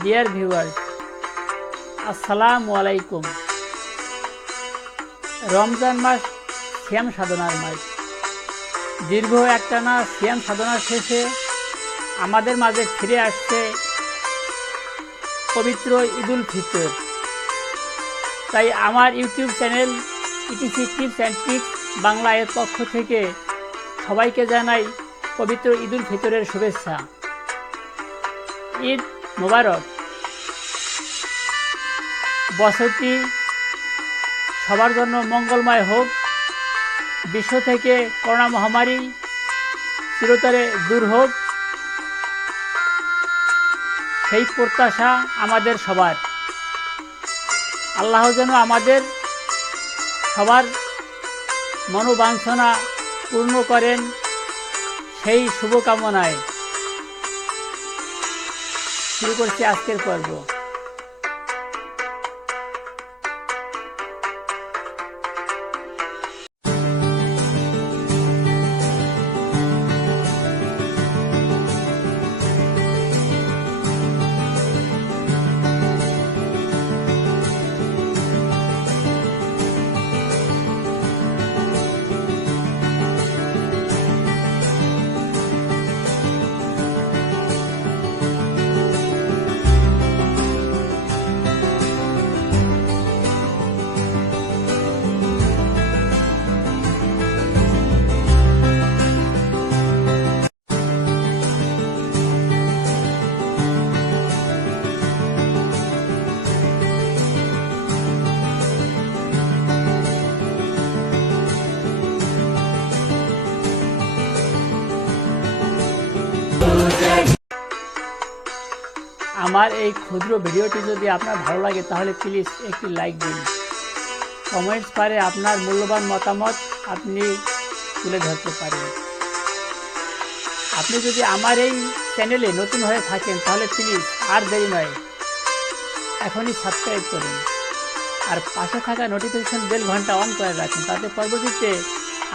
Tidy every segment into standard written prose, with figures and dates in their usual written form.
Dear viewers, আসসালামু আলাইকুম। রমজান মাস সিয়াম সাধনার মাস। দীর্ঘ একটানা সিয়াম সাধনার শেষে আমাদের মাঝে ফিরে আসছে পবিত্র ঈদুল ফিতর। তাই আমার YouTube channel etc tips and tricks Bangla এর পক্ষ থেকে সবাইকে জানাই পবিত্র ঈদুল ফিতরের শুভেচ্ছা। ঈদ মুবারক। বছরটি সবার জন্য মঙ্গলময় হোক। বিশ্ব থেকে করোনা মহামারী চিরতরে দূর হোক, সেই প্রত্যাশা আমাদের সবার। আল্লাহ যেন আমাদের সবার মনোবাঞ্ছনা পূর্ণ করেন, সেই শুভকামনায় শুরু করছি আজকের পর্ব। আমার এই ক্ষুদ্র ভিডিওটি যদি আপনার ভালো লাগে তাহলে প্লিজ একটি লাইক দিন। কমেন্টস পারে আপনার মূল্যবান মতামত আপনি তুলে ধরতে পারেন। আপনি যদি আমার এই চ্যানেলে নতুন হয়ে থাকেন তাহলে প্লিজ আর দেরি নয়, এখনই সাবস্ক্রাইব করুন আর পাশে থাকা নোটিফিকেশন বেল ঘন্টা অন করে রাখুন। তাতে পরবর্তীতে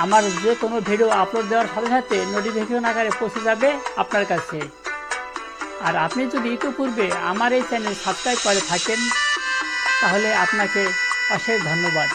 আমার যে কোনো ভিডিও আপলোড দেওয়ার সাথে সাথে নোটিফিকেশন আকারে পৌঁছে যাবে আপনার কাছে। আর আপনি যদি ইতিপূর্বে আমার এই চ্যানেল সাবস্ক্রাইব করে থাকেন তাহলে আপনাকে অশেষ ধন্যবাদ।